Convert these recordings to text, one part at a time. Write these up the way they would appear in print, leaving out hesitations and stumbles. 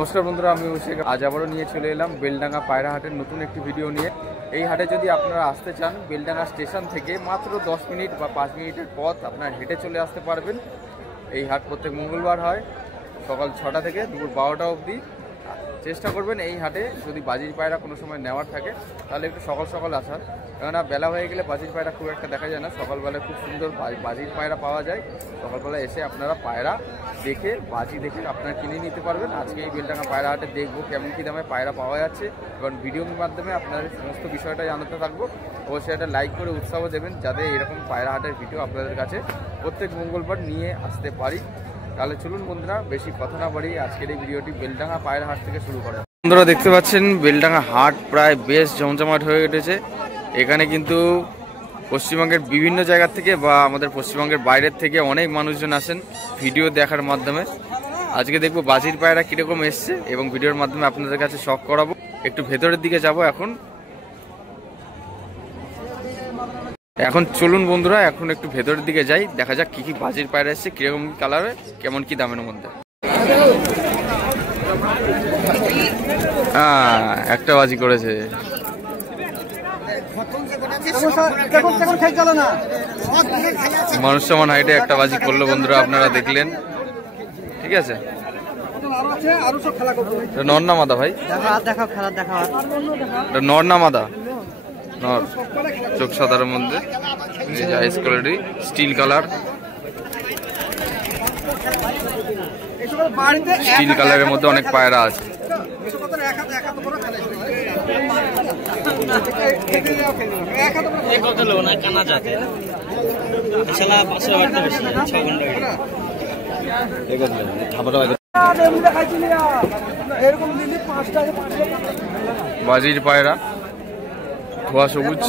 নমস্কার বন্ধুরা, আমি অভিষেক। আজ আবারও নিয়ে চলে এলাম বেলডাঙ্গা পায়রা হাটের নতুন একটি ভিডিও নিয়ে। এই হাটে যদি আপনারা আসতে চান, বেলডাঙ্গা স্টেশন থেকে মাত্র 10 মিনিট বা 5 মিনিটের পথ আপনারা হেঁটে চলে আসতে পারবেন। এই হাট প্রত্যেক মঙ্গলবার হয় সকাল 6টা থেকে দুপুর 12টা অবধি। চেষ্টা করবেন এই হাটে যদি বাজির পায়রা কোনো সময় নেওয়ার থাকে তাহলে একটু সকাল সকাল আসার, কেননা বেলা হয়ে গেলে বাজির পায়রা খুব একটা দেখা যায় না। সকালবেলায় খুব সুন্দর বাজির পায়রা পাওয়া যায়। সকালবেলা এসে আপনারা পায়রা দেখে বাজি দেখে আপনারা কিনে নিতে পারবেন। আজকে এই বেলডাঙ্গা পায়রা হাটে দেখবো কেমন কী দামে পায়রা পাওয়া যাচ্ছে এবং ভিডিওর মাধ্যমে আপনাদের সমস্ত বিষয়টা জানাতে থাকবো। অবশ্যই একটা লাইক করে উৎসাহ দেবেন যাতে এরকম পায়রা হাটের ভিডিও আপনাদের কাছে প্রত্যেক মঙ্গলবার নিয়ে আসতে পারি। তাহলে চলুন বন্ধুরা, বেশি কথা না বাড়িয়ে আজকের এই ভিডিওটি বেলডাঙ্গা পায়রা হাট থেকে শুরু করা। বন্ধুরা দেখতে পাচ্ছেন বেলডাঙ্গা হাট প্রায় বেশ জমজমাট হয়ে উঠেছে। এখানে কিন্তু পশ্চিমবঙ্গের বিভিন্ন জায়গা থেকে বা আমাদের পশ্চিমবঙ্গের বাইরের থেকে অনেক মানুষজন আসেন ভিডিও দেখার মাধ্যমে। আজকে দেখবো বাজির পায়রা কীরকম এসছে এবং ভিডিওর মাধ্যমে আপনাদের কাছে শখ করাবো। একটু ভেতরের দিকে যাব এখন চলুন বন্ধুরা, এখন একটু ভেতরের দিকে যাই, দেখা যাক কি কি বাজির পায়রা এসছে, কিরকম কালারে, কেমন কি দামের মধ্যে। একটা বাজি করেছে, মানুষ সমান হাইটে একটা বাজি করলো বন্ধুরা, আপনারা দেখলেন। ঠিক আছে, নর না মাদা ভাই? নর না মাদা? নর, চোখ সাদার মধ্যে, আইস কোয়ালিটি, স্টিল কালার। স্টিল কালারের মধ্যে অনেক পায়রা আছে। বাজির পায়রা ধোয়া সবুজ,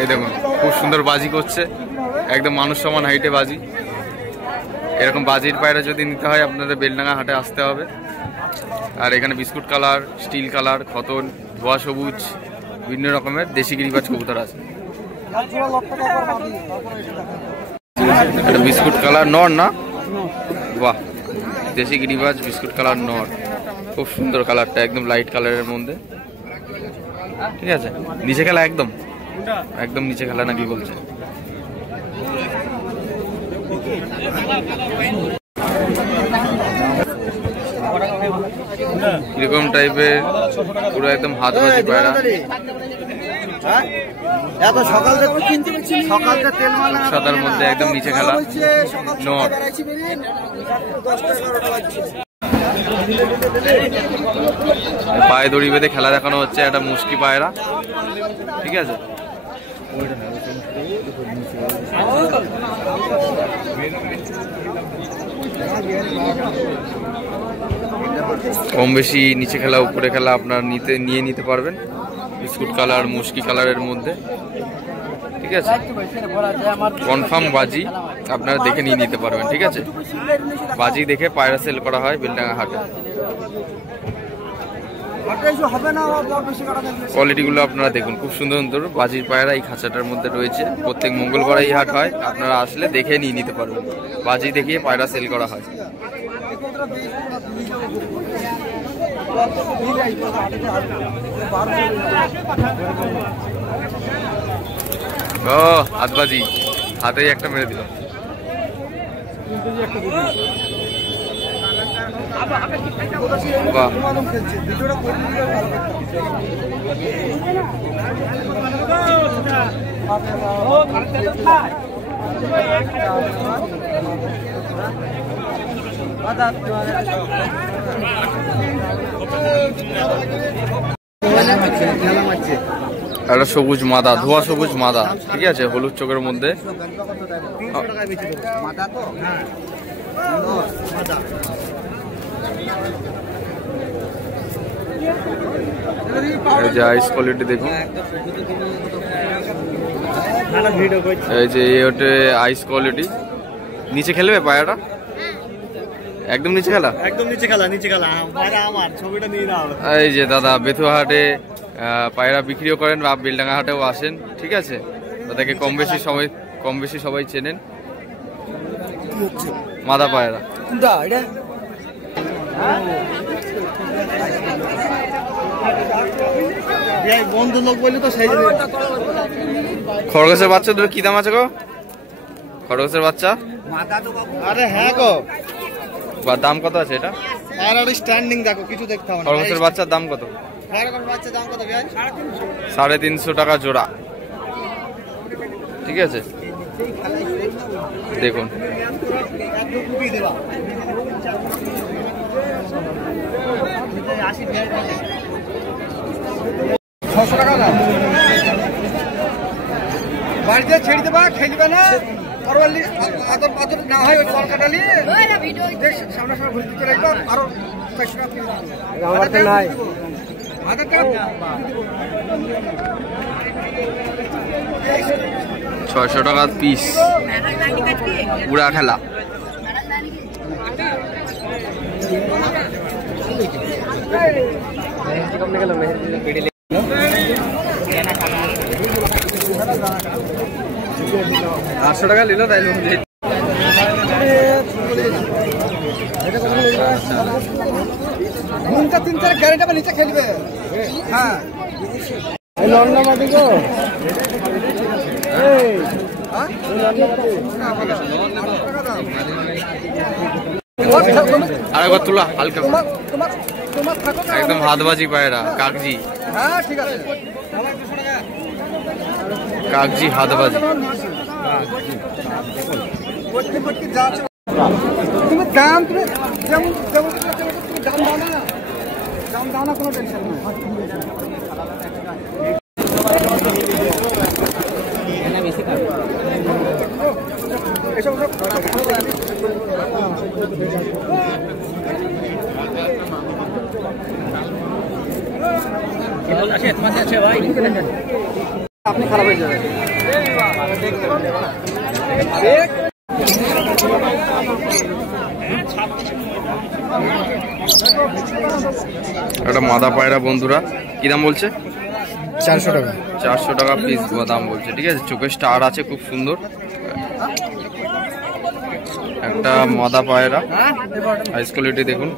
এই দেখুন খুব সুন্দর বাজি করছে, একদম মানুষ সমান হাইটে বাজি। এরকম বাজির পায়রা যদি নিতে হয় আপনাদের বেলডাঙ্গা হাটে আসতে হবে। আর এখানে বিস্কুট কালার, স্টিল কালার, খতন, ধোয়া সবুজ, বিভিন্ন রকমের দেশি গিরিবাজ কবুতর আছে। এটা বিস্কুট কালার নর না? বাহ, দেশি গিরিবাজ বিস্কুট কালার নর, খুব সুন্দর কালারটা, একদম লাইট কালারের মধ্যে। ঠিক আছে, নিচে খেলা একদম একদম নিচে খেলা নাকি বলছে। এরকম টাইপের পুরো একদম হাত বাজি পায়রা, সাদার মধ্যে একদম নিচে খেলা নর। পায়ে দড়ি বেঁধে খেলা দেখানো হচ্ছে, একটা মুশকি পায়রা। ঠিক আছে, কম বেশি নিচে খেলা উপরে খেলা আপনার নিয়ে নিতে পারবেন। বিস্কুট কালার, মুশকি কালারের মধ্যে। ঠিক আছে, কনফার্ম বাজি আপনারা দেখে নিয়ে নিতে পারবেন। ঠিক আছে, বাজি দেখে পায়রা সেল করা হয় বেলডাঙ্গা হাটে। কোয়ালিটিগুলো আপনারা দেখুন, খুব সুন্দর সুন্দর বাজির পায়রা এই খাঁচাটার মধ্যে রয়েছে। প্রত্যেক মঙ্গলবার এই হাট হয়, আপনারা আসলে দেখে নিয়ে নিতে পারবেন। বাজি দেখিয়ে পায়রা সেল করা হয়। ও হাত বাজি, হাতেই একটা মেরে দিল। বাহ, একটা সবুজ মাদা, ধোয়া সবুজ মাদা। ঠিক আছে, হলুদ চোখের মধ্যে। এই যে আইস কোয়ালিটি দেখুন, এই যে ওটা আইস কোয়ালিটি। নিচে খেলবে পায়রাটা? একদম নিচে খেলা, একদম নিচে খেলা, নিচে খেলা। আমার ছবিটা নিয়ে নাও। এই যে দাদা বেথুয়া হাটে পায়রা বিক্রিও করেন বা বেলডাঙ্গা হাটেও আসেন। ঠিক আছে, তাদেরকে কম বেশি সবাই চেনেন। মাদা পায়রা বন্ধু লোক বলি তো সেই খরগোশের বাচ্চা দুটো কি দাম আছে গো? খরগোশের বাচ্চা? আরে হ্যাঁ গো, বা দাম কত আছে এটা? আর স্ট্যান্ডিং দেখো, কিছু দেখতে হবে না। খরগোশের বাচ্চার দাম কত? বাচ্চার দাম কত ভাই? 350 টাকা জোড়া। ঠিক আছে, দেখুন। বাড়িতে ছেড়ে দেবা, খেলবে না আদর পাদর না হয় ওই কল কাটালি সামনে সামনে ঘুরতে চলে আসবো। আরো 600 টাকা পিস, উড়া খেলা। আটশো টাকা নিল তাই ঘুমটা 3-4 গাড়িটা নিচে খেলবে। হ্যাঁ আরেকবার তুলা হালকা, একদম হাতবাজি পায়রা কাগজি। হ্যাঁ ঠিক আছে, কাগজি হাতবাজি। তুমি দাম তুমি যেমন যেমন তুমি দাম দাও না, দাম দাও না, কোনো টেনশন নেই। আপনি খারাপ হয়ে যাবে। একটা মাদা পায়রা বন্ধুরা, কি দাম বলছে? 400 টাকা। 400 টাকা পিস দাম বলছে। ঠিক আছে, চোখে স্টার আছে, খুব সুন্দর একটা মাদা পায়রা। হাইস কোয়ালিটি দেখুন,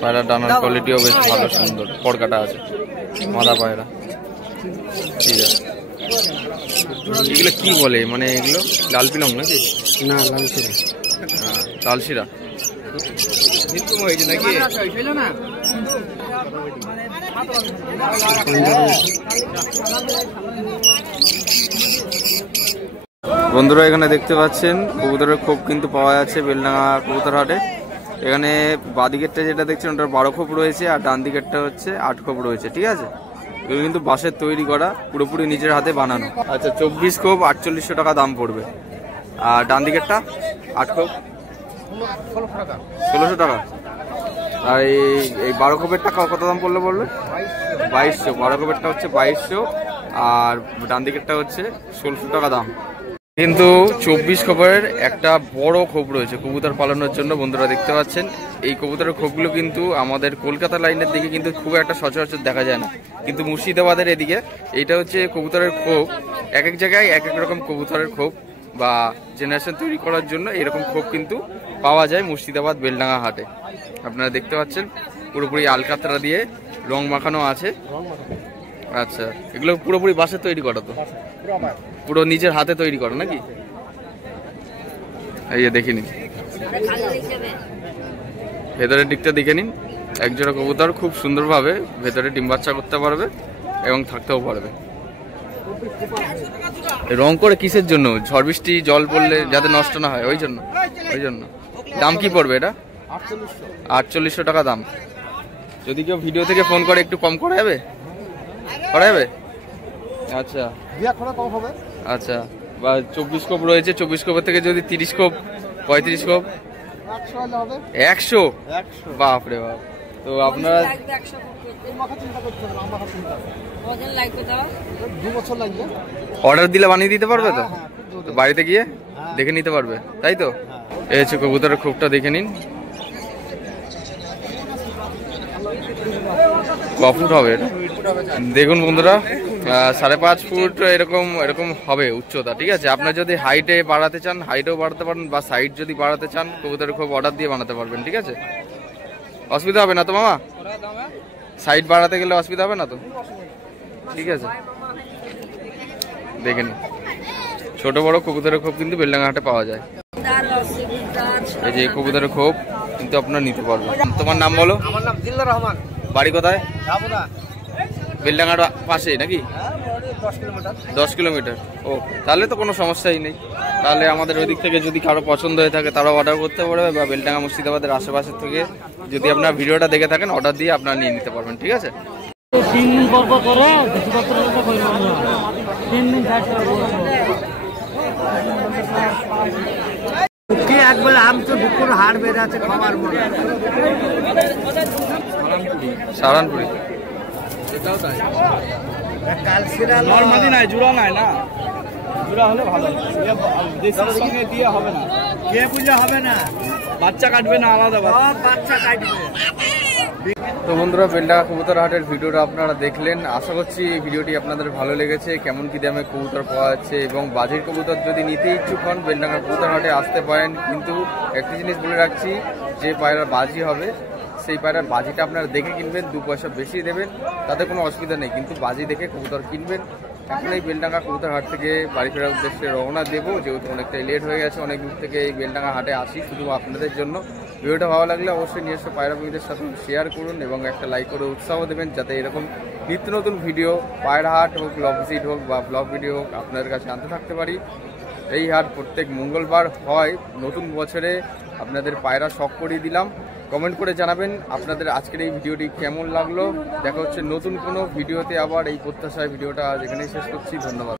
পায়রা ডানার কোয়ালিটিও বেশ ভালো, সুন্দর পরকাটা আছে, মাদা পায়রা। ঠিক আছে, এগুলো কি বলে, মানে এগুলো লাল পিলং নাকি? না লালশিরা। লালশিরা নাকি? বন্ধুরা এখানে দেখতে পাচ্ছেন কবুতরের খোপ কিন্তু পাওয়া যাচ্ছে বেলডাঙ্গা কবুতর হাটে। এখানে বাদিকেরটা যেটা দেখছেন ওটার 12 খোপ রয়েছে, আর ডান দিকেরটা হচ্ছে 8 খোপ রয়েছে। ঠিক আছে, এগুলো কিন্তু বাঁশের তৈরি করা, পুরোপুরি নিজের হাতে বানানো। আচ্ছা, 24 খোপ 4800 টাকা দাম পড়বে। আর ডান দিকেরটা 8 খোপ 1600 টাকা। আর এই 12 খোপেরটা কত দাম পড়লো বললো? 2200। 12 খোপেরটা হচ্ছে 2200, আর ডান দিকেরটা হচ্ছে 1600 টাকা দাম। কিন্তু 24 খোপের একটা বড় খোপ রয়েছে কবুতর পালনের জন্য। বন্ধুরা দেখতে পাচ্ছেন এই কবুতরের খোপগুলো কিন্তু আমাদের কলকাতা লাইনের দিকে কিন্তু খুব একটা সচরাচর দেখা যায় না, কিন্তু মুর্শিদাবাদের এদিকে এইটা হচ্ছে কবুতরের খোপ। এক এক জায়গায় এক এক রকম কবুতরের খোপ বা জেনারেশন তৈরি করার জন্য এরকম খোপ কিন্তু পাওয়া যায় মুর্শিদাবাদ বেলডাঙ্গা হাটে। আপনারা দেখতে পাচ্ছেন পুরোপুরি আলকাতরা দিয়ে রং মাখানো আছে। আচ্ছা, এগুলো পুরোপুরি বাঁশের তৈরি করা তো? পুরো নিজের হাতে তৈরি করো নাকি? এই যে দেখে নিন, ভেতরের দিকটা দেখে নিন। একজোড়া কবুতর খুব সুন্দরভাবে ভেতরে ডিম বাচ্চা করতে পারবে এবং থাকতেও পারবে। রং করে কিসের জন্য? ঝড় বৃষ্টি জল পড়লে যাতে নষ্ট না হয়, ওই জন্য। দাম কি পড়বে এটা? 4800 টাকা দাম। যদি কেউ ভিডিও থেকে ফোন করে একটু কম করা যাবে? করা যাবে? আচ্ছা আচ্ছা, বা 24 কোপ রয়েছে, 24 কোপের থেকে যদি 30 কোপ 35 কোপ 100। বাপরে বাপ। তো আপনারা অর্ডার দিলে বানিয়ে দিতে পারবে তো? বাড়িতে গিয়ে দেখে নিতে পারবে, তাই তো? এই হচ্ছে কবুতরের খোপটা, দেখে নিন ক ফুট হবে এটা। দেখুন বন্ধুরা 5.5 ফুট এরকম এরকম হবে উচ্চতা। ঠিক আছে, আপনার যদি হাইটে বাড়াতে চান হাইটেও বাড়াতে পারেন, বা সাইড যদি বাড়াতে চান কবুতরের খোপ অর্ডার দিয়ে বানাতে পারবেন। ঠিক আছে, অসুবিধা হবে না তো মামা? সাইড বাড়াতে গেলে অসুবিধা হবে না তো? ঠিক আছে, দেখে নিন ছোট বড় কবুতরের খোপ কিন্তু বেলডাঙ্গা হাটে পাওয়া যায়। এই যে কবুতরের খোপ কিন্তু আপনারা নিতে পারবেন। তোমার নাম বলো? আমার নাম জিল্লুর রহমান। বাড়ি কোথায়? যাবনা। বেলডাঙ্গার পাশে নাকি? 10 কিলোমিটার। 10 কিলোমিটার। ও, তাহলে তো কোনো সমস্যাই নেই। তাহলে আমাদের ওই দিক থেকে যদি কারো পছন্দ হয়ে থাকে তারাও অর্ডার করতে পারবে, বা বেলডাঙ্গা মুর্শিদাবাদের আশেপাশের থেকে যদি আপনার ভিডিওটা দেখে থাকেন অর্ডার দিয়ে আপনারা নিয়ে নিতে পারবেন। ঠিক আছে, 3 দিন পর পর করে বেশিপত্রটা করব আমরা 3 দিন থাকতে কি একবার আম তো বুকুর হাড় বের আছে খাবার মনে সারানপুরি এটাও তাই। কাল সিরা নরমালি নাই, জুড়া নাই না, জুড়া হলে ভালো। দেশির সঙ্গে দিয়ে হবে না, কে পূজা হবে না, বাচ্চা কাটবে না আলাদা, বাচ্চা কাটবে। তো বন্ধুরা, বেলডাঙ্গা কবুতর হাটের ভিডিওটা আপনারা দেখলেন। আশা করছি এই ভিডিওটি আপনাদের ভালো লেগেছে। কেমন কি দামে কবুতর পাওয়া যাচ্ছে এবং বাজির কবুতর যদি নিতে ইচ্ছুক হন বেলডাঙ্গা কবুতর হাটে আসতে পারেন। কিন্তু একটা জিনিস বলে রাখছি, যে পায়রার বাজি হবে সেই পায়রার বাজিটা আপনারা দেখে কিনবেন, 2 পয়সা বেশি দেবেন, তাতে কোনো অসুবিধা নেই, কিন্তু বাজি দেখে কবুতর কিনবেন। এখন এই বেলডাঙ্গা কবুতর হাট থেকে বাড়ি ফেরার উদ্দেশ্যে রওনা দেবো, যেহেতু অনেকটাই লেট হয়ে গেছে। অনেক দূর থেকে এই বেলডাঙ্গা হাটে আসি শুধু আপনাদের জন্য। ভিডিওটা ভালো লাগলে অবশ্যই নিজস্ব পায়রা প্রেমীদের সাথে শেয়ার করুন এবং একটা লাইক করে উৎসাহ দেবেন, যাতে এরকম নিত্য নতুন ভিডিও পায়রা হাট হোক, ব্লগ ভিজিট হোক বা ব্লগ ভিডিও হোক আপনাদের কাছে আনতে থাকতে পারি। এই হাট প্রত্যেক মঙ্গলবার হয়। নতুন বছরে আপনাদের পায়রা শখ করিয়ে দিলাম। কমেন্ট করে জানাবেন আপনাদের আজকের এই ভিডিওটি কেমন লাগলো। দেখা হচ্ছে নতুন কোনো ভিডিওতে আবার। এই প্রত্যাশায় ভিডিওটা আজ এখানেই শেষ করছি। ধন্যবাদ।